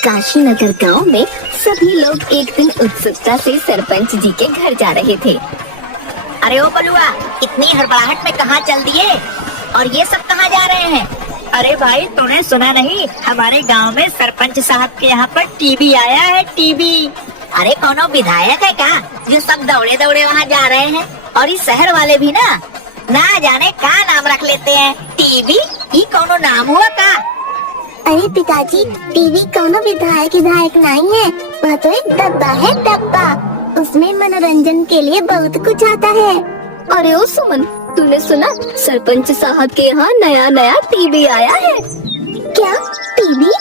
काशी नगर गाँव में सभी लोग एक दिन उत्सुकता से सरपंच जी के घर जा रहे थे। अरे ओ बलुआ, इतनी हड़बड़ाहट में कहाँ चल दिए और ये सब कहाँ जा रहे हैं? अरे भाई, तूने सुना नहीं, हमारे गांव में सरपंच साहब के यहाँ पर टीवी आया है, टीवी। अरे कौनो विधायक है क्या जो सब दौड़े दौड़े वहाँ जा रहे हैं? और इस शहर वाले भी ना जाने का नाम रख लेते हैं टीवी। ये कौनो नाम हुआ का? अरे पिताजी, टीवी कौनो विधायक नहीं है, वह तो एक डब्बा है, डब्बा। उसमें मनोरंजन के लिए बहुत कुछ आता है। अरे ओ सुमन, तूने सुना सरपंच साहब के यहाँ नया टीवी आया है? क्या टीवी?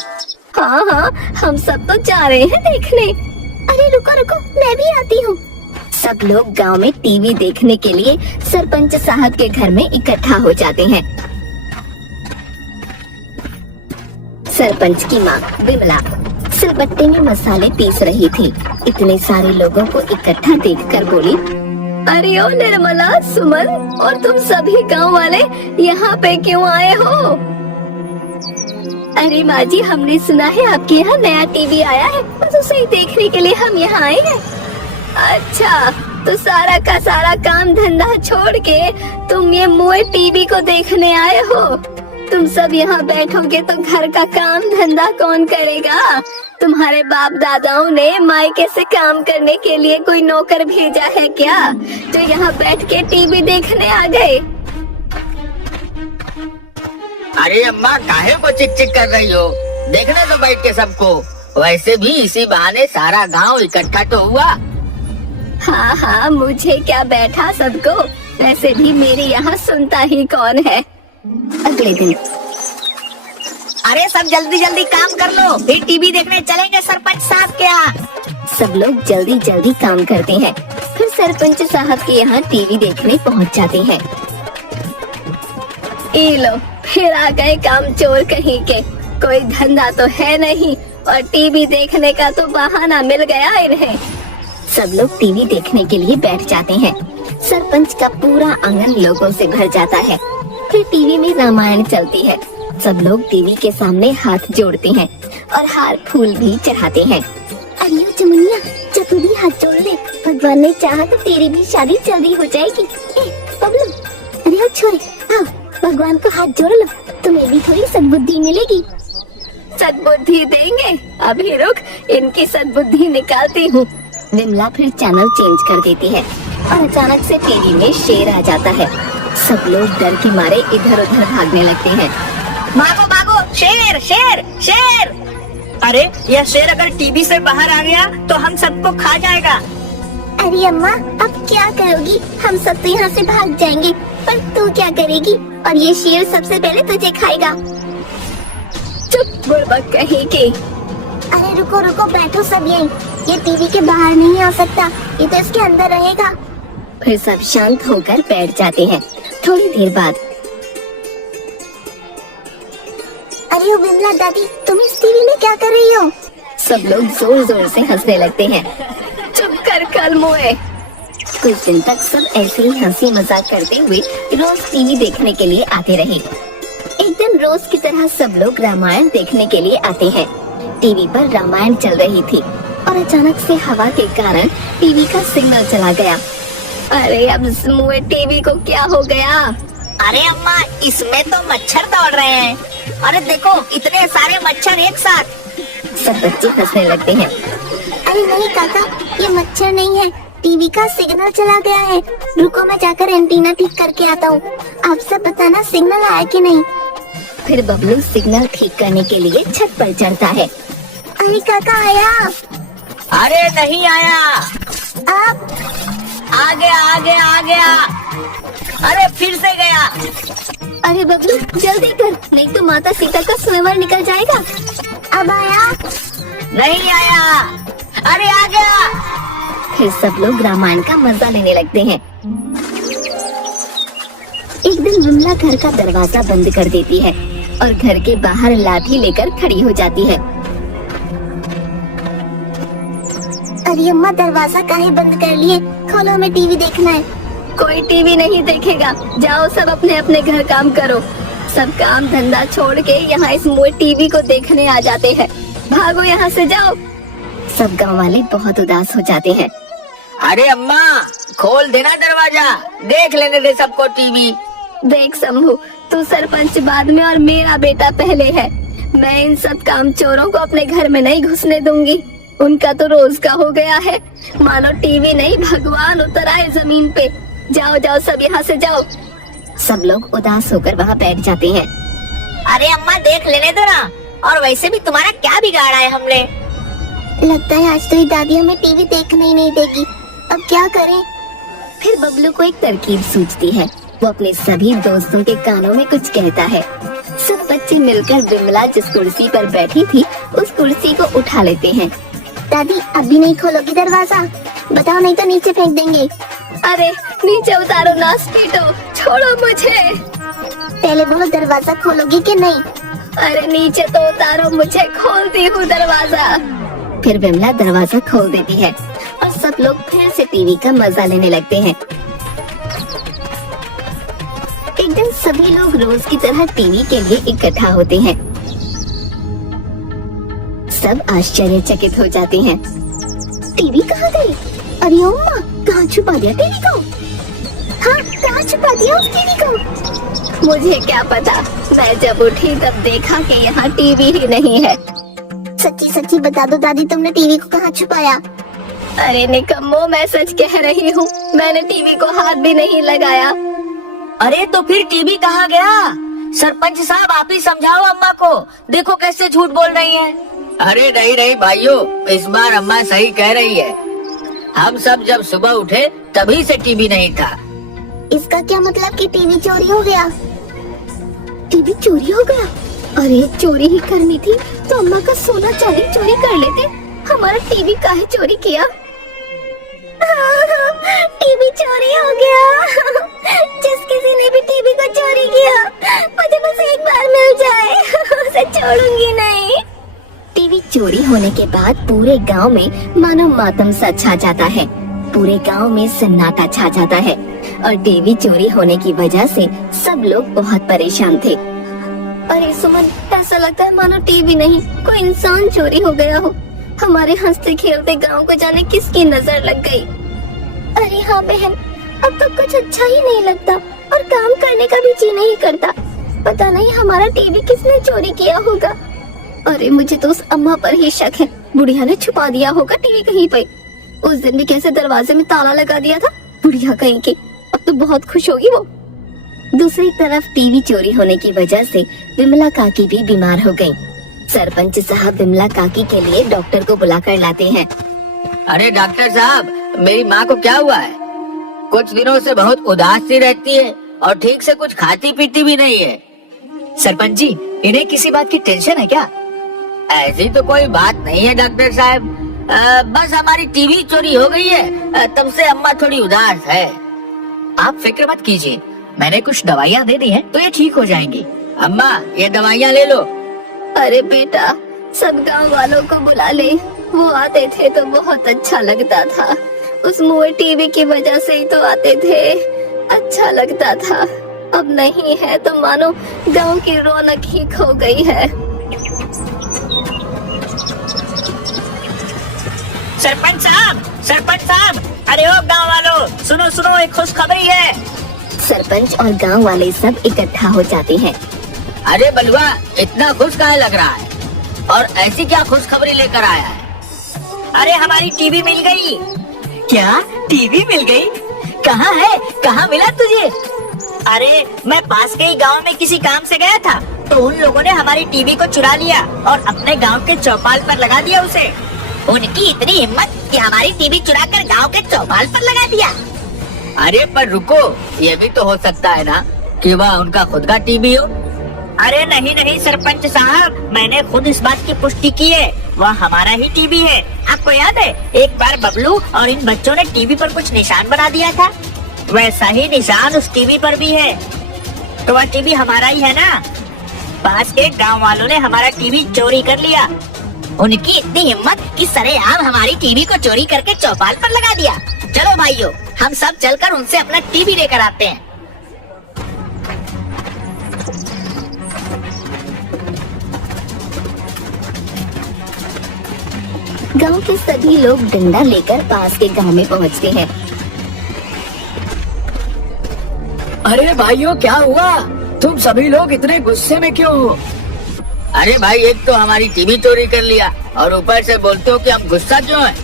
हाँ, हम सब तो जा रहे हैं देखने। अरे रुको, मैं भी आती हूँ। सब लोग गांव में टीवी देखने के लिए सरपंच साहब के घर में इकट्ठा हो जाते हैं। सरपंच की माँ विमला सिलबट्टे में मसाले पीस रही थी। इतने सारे लोगों को इकट्ठा देखकर बोली, अरे ओ निर्मला, सुमन और तुम सभी गांव वाले यहाँ पे क्यों आए हो? अरे माँ जी, हमने सुना है आपके यहाँ नया टीवी आया है, बस उसे ही देखने के लिए हम यहाँ आए हैं। अच्छा, तो सारा का सारा काम धंधा छोड़ के तुम ये मुए टीवी को देखने आए हो? तुम सब यहाँ बैठोगे तो घर का काम धंधा कौन करेगा? तुम्हारे बाप दादाओं ने मायके से काम करने के लिए कोई नौकर भेजा है क्या, जो यहाँ बैठ के टीवी देखने आ गए? अरे अम्मा, काहे को चिक चिक कर रही हो? देखने तो बैठ के सबको। वैसे भी इसी बहाने सारा गांव इकट्ठा तो हुआ। हाँ, मुझे क्या बैठा सबको, वैसे भी मेरे यहाँ सुनता ही कौन है। अगले दिन, अरे सब जल्दी काम कर लो, फिर टीवी देखने चलेंगे सरपंच साहब के यहाँ। सब लोग जल्दी काम करते हैं। फिर सरपंच साहब के यहाँ टीवी देखने पहुँच जाते हैं। ये लो, फिर आ गए काम चोर कहीं के। कोई धंधा तो है नहीं और टीवी देखने का तो बहाना मिल गया इन्हें। सब लोग टीवी देखने के लिए बैठ जाते हैं। सरपंच का पूरा आंगन लोगों से भर जाता है। फिर टीवी में रामायण चलती है। सब लोग टीवी के सामने हाथ जोड़ते हैं और हार फूल भी चढ़ाते हैं। अरे चमुनिया, जब तू भी हाथ जोड़ ले, भगवान ने चाहा तो तेरी भी शादी जल्दी हो जाएगी। बबलू, अरे छोरे, आओ भगवान को हाथ जोड़ लो, तुम्हें भी थोड़ी सद्बुद्धि मिलेगी। सद्बुद्धि देंगे? अभी रुक, इनकी सद्बुद्धि निकालती हूँ। विमला फिर चैनल चेंज कर देती है और अचानक से टीवी में शेर आ जाता है। सब लोग डर के मारे इधर उधर भागने लगते हैं। भागो, शेर! अरे यह शेर अगर टीवी से बाहर आ गया तो हम सबको खा जाएगा। अरे अम्मा, अब क्या करोगी? हम सब तो यहाँ से भाग जाएंगे, पर तू क्या करेगी? और ये शेर सबसे पहले तुझे खाएगा। चुप बुड़बक कहीं की। अरे रुको, बैठो सब यहीं। ये टीवी के बाहर नहीं आ सकता, ये तो इसके अंदर रहेगा। फिर सब शांत होकर बैठ जाते हैं। थोड़ी देर बाद, अरे विमला दादी, तुम इस टीवी में क्या कर रही हो? सब लोग जोर से हंसने लगते हैं। चुप कर कल मुए। कुछ दिन तक सब ऐसे ही हंसी मजाक करते हुए रोज टीवी देखने के लिए आते रहे। एक दिन रोज की तरह सब लोग रामायण देखने के लिए आते हैं। टीवी पर रामायण चल रही थी और अचानक से हवा के कारण टीवी का सिग्नल चला गया। अरे अब इस मुए टीवी को क्या हो गया? अरे अम्मा, इसमें तो मच्छर दौड़ रहे हैं। अरे देखो, इतने सारे मच्छर एक साथ। सब बच्चे हंसने लगते हैं। अरे नहीं काका, ये मच्छर नहीं है, टीवी का सिग्नल चला गया है। रुको, मैं जाकर एंटीना ठीक करके आता हूँ। आप सब बताना सिग्नल आया कि नहीं। फिर बबलू सिग्नल ठीक करने के लिए छत पर चढ़ता है। अरे काका, आया? अरे नहीं आया। आप? आ गया। अरे फिर से गया। अरे बबलू, जल्दी कर, नहीं तो माता सीता का स्वयंवर निकल जाएगा। अब आया? नहीं आया। अरे आ गया। फिर सब लोग रामायण का मजा लेने लगते हैं। एक दिन विमला घर का दरवाजा बंद कर देती है और घर के बाहर लाठी लेकर खड़ी हो जाती है। अरे अम्मा, दरवाजा काहे बंद कर लिए? खोलो, हमें टीवी देखना है। कोई टीवी नहीं देखेगा, जाओ सब अपने अपने घर काम करो। सब काम धंधा छोड़ के यहाँ इस मुए टीवी को देखने आ जाते हैं। भागो यहाँ से, जाओ। सब गांव वाले बहुत उदास हो जाते हैं। अरे अम्मा, खोल देना दरवाजा, देख लेने दे सबको टीवी। देख शंभू, तू सरपंच बाद में और मेरा बेटा पहले है। मैं इन सब काम चोरों को अपने घर में नहीं घुसने दूंगी। उनका तो रोज का हो गया है, मानो टीवी नहीं भगवान उतर आए जमीन पे। जाओ जाओ, सब यहाँ से जाओ। सब लोग उदास होकर वहाँ बैठ जाते हैं। अरे अम्मा, देख लेने दो ना, और वैसे भी तुम्हारा क्या बिगाड़ा है हमने? लगता है आज तो ये दादी हमें टीवी देखने ही नहीं देगी। अब क्या करें? फिर बबलू को एक तरकीब सूझती है। वो अपने सभी दोस्तों के कानों में कुछ कहता है। सब बच्चे मिलकर विमला जिस कुर्सी पर बैठी थी उस कुर्सी को उठा लेते हैं। दादी अभी नहीं खोलोगी दरवाजा? बताओ, नहीं तो नीचे फेंक देंगे। अरे नीचे उतारो, नास पीटो, छोड़ो मुझे। पहले बोलो, दरवाजा खोलोगी कि नहीं? अरे नीचे तो उतारो मुझे, खोलती हूँ दरवाजा। फिर विमला दरवाजा खोल देती है और सब लोग फिर से टीवी का मजा लेने लगते हैं। एक दिन सभी लोग रोज की तरह टीवी के लिए इकट्ठा होते हैं। सब आश्चर्यचकित हो जाते हैं। टीवी कहाँ गई? अरे अम्मा, कहाँ छुपा दिया टीवी को? हाँ, कहाँ छुपा दिया उस टीवी को? मुझे क्या पता, मैं जब उठी तब देखा कि यहाँ टीवी ही नहीं है। सच्ची सच्ची बता दो दादी, तुमने टीवी को कहाँ छुपाया? अरे निकम्मो, मैं सच कह रही हूँ, मैंने टीवी को हाथ भी नहीं लगाया। अरे तो फिर टीवी कहाँ गया? सरपंच साहब, आप ही समझाओ अम्मा को, देखो कैसे झूठ बोल रही है। अरे नहीं नहीं भाइयों, इस बार अम्मा सही कह रही है। हम सब जब सुबह उठे तभी से टीवी नहीं था। इसका क्या मतलब कि टीवी चोरी हो गया? टीवी चोरी हो गया? अरे चोरी ही करनी थी तो अम्मा का सोना चांदी चोरी कर लेते। हमारा टीवी काहे चोरी किया? टीवी चोरी हो गया। जिस किसी ने भी टीवी को चोरी किया, मुझे बस एक बार मिल जाए, उसे छोड़ूंगी नहीं। टीवी चोरी होने के बाद पूरे गांव में मानो मातम सा छा जाता है। पूरे गांव में सन्नाटा छा जाता है और टीवी चोरी होने की वजह से सब लोग बहुत परेशान थे। अरे सुमन, ऐसा लगता है मानो टीवी नहीं, कोई इंसान चोरी हो गया हो। हमारे हंसते खेलते गांव को जाने किसकी नजर लग गई। अरे हाँ बहन, अब तो कुछ अच्छा ही नहीं लगता और काम करने का भी जी नहीं करता। पता नहीं हमारा टीवी किसने चोरी किया होगा। अरे मुझे तो उस अम्मा पर ही शक है, बुढ़िया ने छुपा दिया होगा टीवी कहीं पे। उस दिन भी कैसे दरवाजे में ताला लगा दिया था, बुढ़िया कहीं की। अब तो बहुत खुश होगी वो। दूसरी तरफ टीवी चोरी होने की वजह से विमला काकी भी बीमार हो गयी। सरपंच साहब विमला काकी के लिए डॉक्टर को बुलाकर लाते हैं। अरे डॉक्टर साहब, मेरी माँ को क्या हुआ है? कुछ दिनों से बहुत उदास सी रहती है और ठीक से कुछ खाती पीती भी नहीं है। सरपंच जी, इन्हें किसी बात की टेंशन है क्या? ऐसी तो कोई बात नहीं है डॉक्टर साहब, बस हमारी टीवी चोरी हो गई है, तब से अम्मा थोड़ी उदास है। आप फिक्र मत कीजिए, मैंने कुछ दवाइयाँ दे दी हैं तो ये ठीक हो जाएंगी। अम्मा, ये दवाइयाँ ले लो। अरे बेटा, सब गांव वालों को बुला ले, वो आते थे तो बहुत अच्छा लगता था। उस मुए टीवी की वजह से ही तो आते थे, अच्छा लगता था। अब नहीं है तो मानो गांव की रौनक ही खो गई है। सरपंच साहब, अरे ओ गांव वालों, सुनो सुनो, एक खुशखबरी है। सरपंच और गांव वाले सब इकट्ठा हो जाते हैं। अरे बलुआ, इतना खुश काहे लग रहा है? और ऐसी क्या खुशखबरी लेकर आया है? अरे हमारी टीवी मिल गई। क्या टीवी मिल गई? कहाँ है, कहाँ मिला तुझे? अरे मैं पास के ही गांव में किसी काम से गया था तो उन लोगों ने हमारी टीवी को चुरा लिया और अपने गांव के चौपाल पर लगा दिया उसे। उनकी इतनी हिम्मत कि हमारी टीवी चुरा कर गाँव के चौपाल पर लगा दिया। अरे पर रुको, ये भी तो हो सकता है ना कि वह उनका खुद का टीवी हो। अरे नहीं नहीं सरपंच साहब, मैंने खुद इस बात की पुष्टि की है, वह हमारा ही टीवी है। आपको याद है, एक बार बबलू और इन बच्चों ने टीवी पर कुछ निशान बना दिया था, वैसा ही निशान उस टीवी पर भी है। तो वह टीवी हमारा ही है ना। पास के गांव वालों ने हमारा टीवी चोरी कर लिया। उनकी इतनी हिम्मत कि सरेआम हमारी टीवी को चोरी करके चौपाल पर लगा दिया। चलो भाइयों, हम सब चलकर उनसे अपना टीवी लेकर आते हैं। गांव के सभी लोग डंडा लेकर पास के गांव में पहुंचते हैं। अरे भाइयों, क्या हुआ? तुम सभी लोग इतने गुस्से में क्यों हो? अरे भाई, एक तो हमारी टीवी चोरी कर लिया और ऊपर से बोलते हो कि हम गुस्सा क्यों हैं?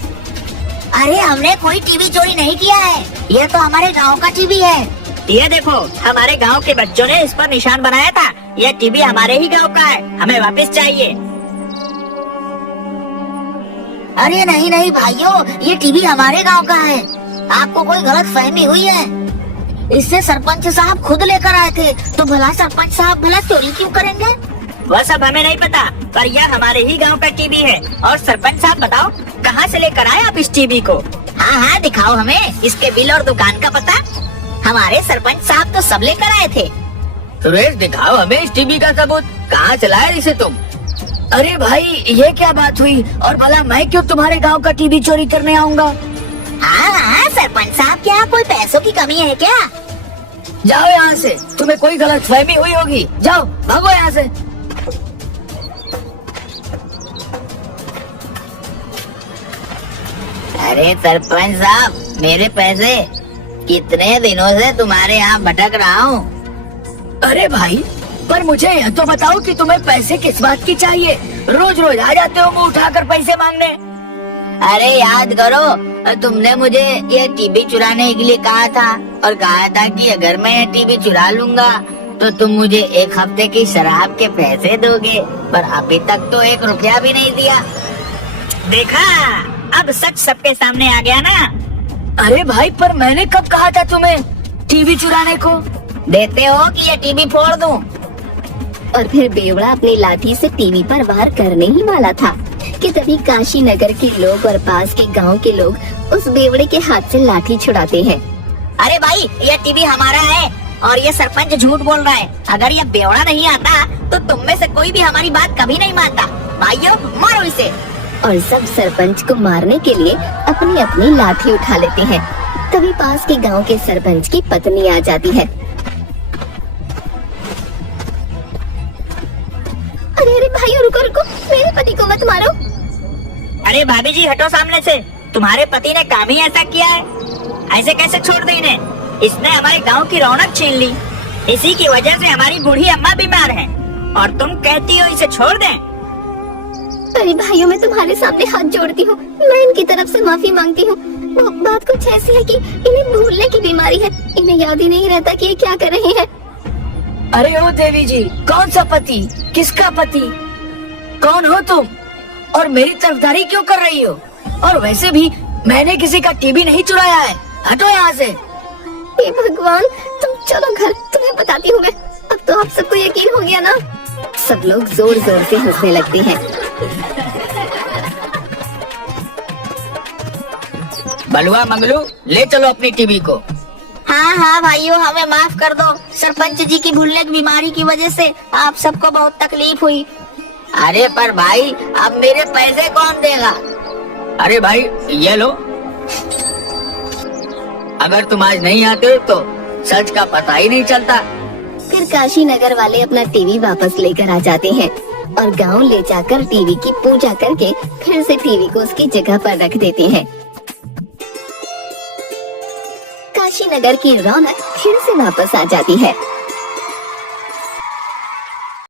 अरे हमने कोई टीवी चोरी नहीं किया है, ये तो हमारे गांव का टीवी है। ये देखो, हमारे गांव के बच्चों ने इस पर निशान बनाया था। ये टीवी हमारे ही गांव का है, हमें वापस चाहिए। अरे नहीं नहीं भाइयों, ये टीवी हमारे गांव का है, आपको कोई गलत फहमी हुई है। इससे सरपंच साहब खुद लेकर आए थे, तो भला सरपंच साहब भला चोरी क्यों करेंगे? वह सब हमें नहीं पता, पर यह हमारे ही गांव का टीवी है। और सरपंच साहब बताओ, कहाँ से लेकर आए आप इस टीवी को? हाँ हाँ, दिखाओ हमें इसके बिल और दुकान का पता। हमारे सरपंच साहब तो सब लेकर आए थे। सुरेश, दिखाओ हमें इस टीवी का सबूत, कहाँ चलाया इसे तुम? अरे भाई, ये क्या बात हुई? और भला मैं क्यों तुम्हारे गांव का टीवी चोरी करने आऊंगा? हाँ हाँ सरपंच साहब, क्या कोई पैसों की कमी है क्या? जाओ यहाँ से, तुम्हें कोई गलत फहमी हुई होगी। जाओ, भागो यहाँ से। अरे सरपंच साहब, मेरे पैसे, कितने दिनों से तुम्हारे यहाँ भटक रहा हूँ। अरे भाई, पर मुझे यह तो बताओ कि तुम्हें पैसे किस बात की चाहिए? रोज रोज आ जाते हो मुंह उठाकर पैसे मांगने। अरे याद करो, तुमने मुझे ये टीवी चुराने के लिए कहा था और कहा था कि अगर मैं ये टीवी चुरा लूंगा तो तुम मुझे 1 हफ्ते की शराब के पैसे दोगे, पर अभी तक तो 1 रुपया भी नहीं दिया। देखा, अब सच सबके सामने आ गया ना। अरे भाई, पर मैंने कब कहा था तुम्हें टीवी चुराने को? देते हो कि ये टीवी फोड़ दूं? और फिर बेवड़ा अपनी लाठी से टीवी पर वार करने ही वाला था कि तभी काशी नगर के लोग और पास के गांव के लोग उस बेवड़े के हाथ से लाठी छुड़ाते हैं। अरे भाई, ये टीवी हमारा है और ये सरपंच झूठ बोल रहा है। अगर ये बेवड़ा नहीं आता तो तुम में से कोई भी हमारी बात कभी नहीं मानता। भाइयों, मारो इसे। और सब सरपंच को मारने के लिए अपनी अपनी लाठी उठा लेते हैं। तभी पास के गांव के सरपंच की पत्नी आ जाती है। अरे अरे भाई, रुको रुको, मेरे पति को मत मारो। अरे भाभी जी, हटो सामने से। तुम्हारे पति ने काम ही ऐसा किया है, ऐसे कैसे छोड़ दे इन्हें? इसने हमारे गांव की रौनक छीन ली। इसी की वजह से हमारी बूढ़ी अम्मा बीमार है और तुम कहती हो इसे छोड़ दें? अरे भाइयों, मैं तुम्हारे सामने हाथ जोड़ती हूँ, मैं इनकी तरफ से माफी मांगती हूँ। वो बात कुछ ऐसी है कि इन्हें भूलने की बीमारी है, इन्हें याद ही नहीं रहता कि ये क्या कर रहे हैं। अरे ओ देवी जी, कौन सा पति? किसका पति? कौन हो तुम? और मेरी तरफदारी क्यों कर रही हो? और वैसे भी मैंने किसी का टीवी नहीं चुराया है, हटो यहाँ से। हे भगवान, तुम चलो घर, तुम्हें बताती हूँ मैं। अब तो आप सबको यकीन हो गया ना? सब लोग जोर जोर से हंसने लगते हैं। बलुआ मंगलू, ले चलो अपनी टीवी को। हाँ हाँ भाइयों, हमें माफ कर दो। सरपंच जी की भूलने की बीमारी की वजह से आप सबको बहुत तकलीफ हुई। अरे पर भाई, अब मेरे पैसे कौन देगा? अरे भाई, ये लो। अगर तुम आज नहीं आते तो सच का पता ही नहीं चलता। फिर काशी नगर वाले अपना टीवी वापस लेकर आ जाते हैं और गांव ले जाकर टीवी की पूजा करके फिर से टीवी को उसकी जगह पर रख देते हैं। काशी नगर की रौनक फिर से वापस आ जाती है।